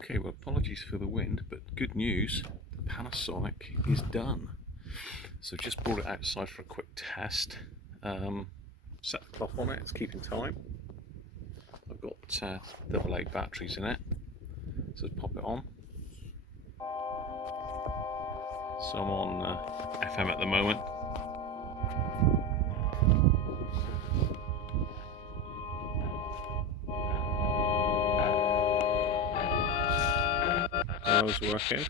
Okay, well, apologies for the wind, but good news, the Panasonic is done. So just brought it outside for a quick test. Set the clock on it, it's keeping time. I've got AA batteries in it, so let's pop it on. So I'm on FM at the moment. Demo's working.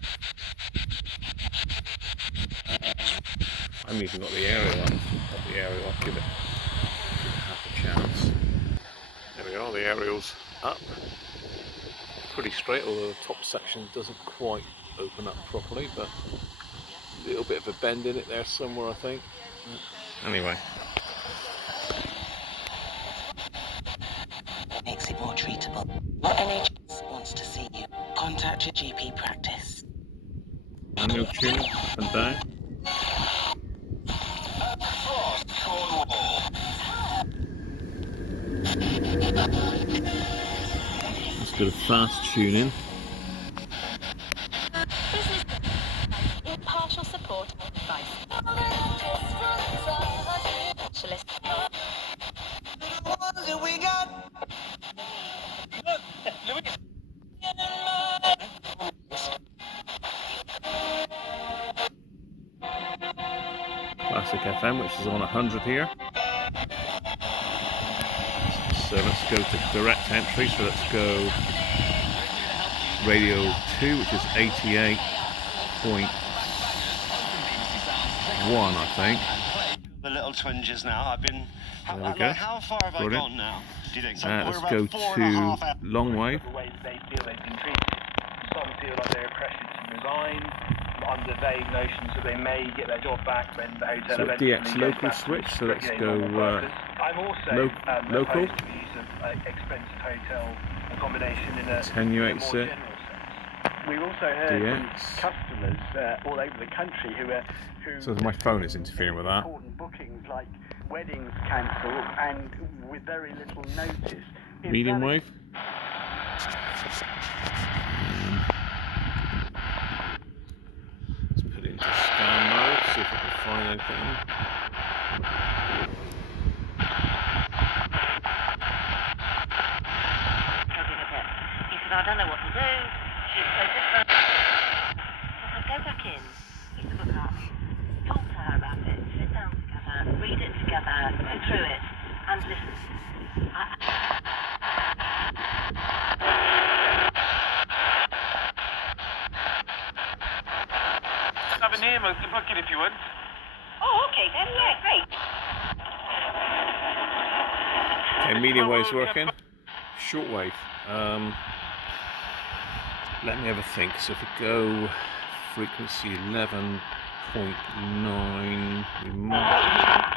I haven't even got the aerial up. I'll give it half a chance. There we are, the aerial's up. Pretty straight, although the top section doesn't quite open up properly, but a little bit of a bend in it there somewhere, I think. Anyway. Makes it more treatable. Your NHS wants to see you. Contact your GP practice. Manual tuning, up and down. Let's do a fast tuning. This is impartial support advice. Specialist. Classic FM, which is on 100 here. So let's go to direct entry. So let's go radio 2, which is 88.1, I think. The little twinges now. I've been. There we go. How far have I gone now? Do you think? Let's go to long wave. The way they feel they've been treated. Some feel like they're pressured to resign under vague notions that they may get their job back when the hotel So eventually DX goes local back switch. to So let's regular go normal workers. I'm also local. opposed to the use of expensive hotel accommodation in a 10 more U86. general sense. We've also heard DX. from customers all over the country who So my phone is interfering with that. important bookings like weddings cancelled and with very little notice. Medium wave. Let's put it into scan mode, see if I can find anything. He said, I don't know what to do. She's so different. I said, go back in, pick the book up, talk to her about it, sit down together, read it together, go through it, and listen. Have an earmug to book it if you want. Oh, okay then, yeah, great. Okay, medium wave's working. Shortwave. Let me have a think. So if we go frequency 11.9, we might.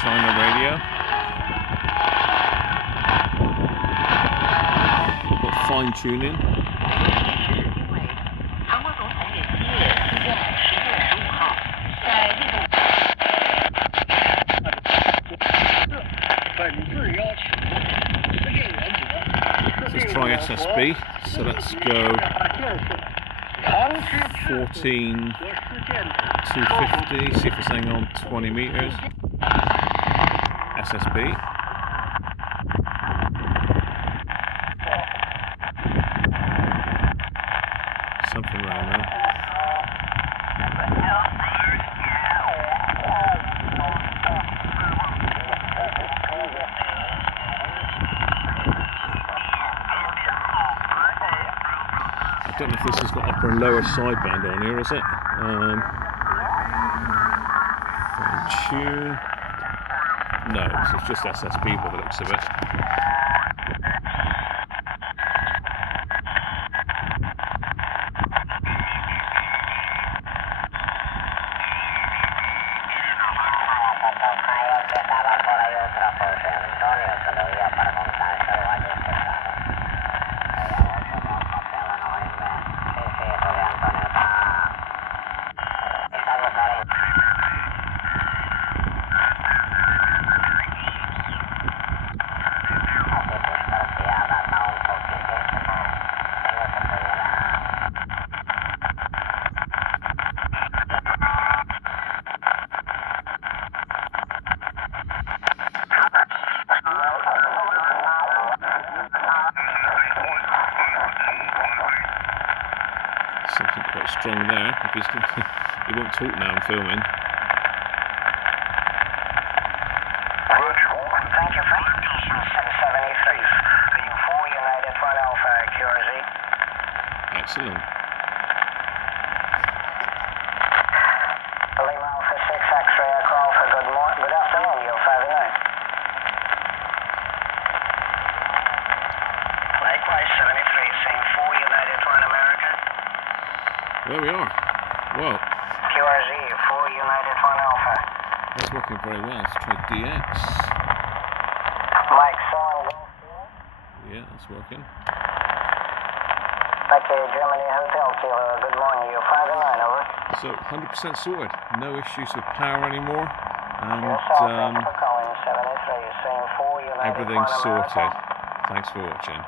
China radio. We've got fine tuning. Let's try SSB. So let's go 14 250. See if it's hanging on 20 meters. SSB. Something around there. I don't know if this has got upper and lower sideband on here, is it? Fine tune. No, so it's just SSB by the looks of it. something quite strong there. If he's he won't talk now, I'm filming. Thank you for location 773. Are you 4 United 1 Alpha QRZ? Excellent. Lima Alpha 6 X-ray Echo Alpha, good afternoon, you 59. Likewise 73, same 4 United 1 America. There we are. Well, QRZ 4 United 1 Alpha. that's working very well. Let's try DX. Mike 7 Golf. Yeah, that's working. Okay, Germany Hotel Kilo, good morning, you 59, over. So 100% sorted. No issues with power anymore. And Yes, sir, thanks for calling 73, same 4 United 1 everything's America. sorted. Thanks for watching.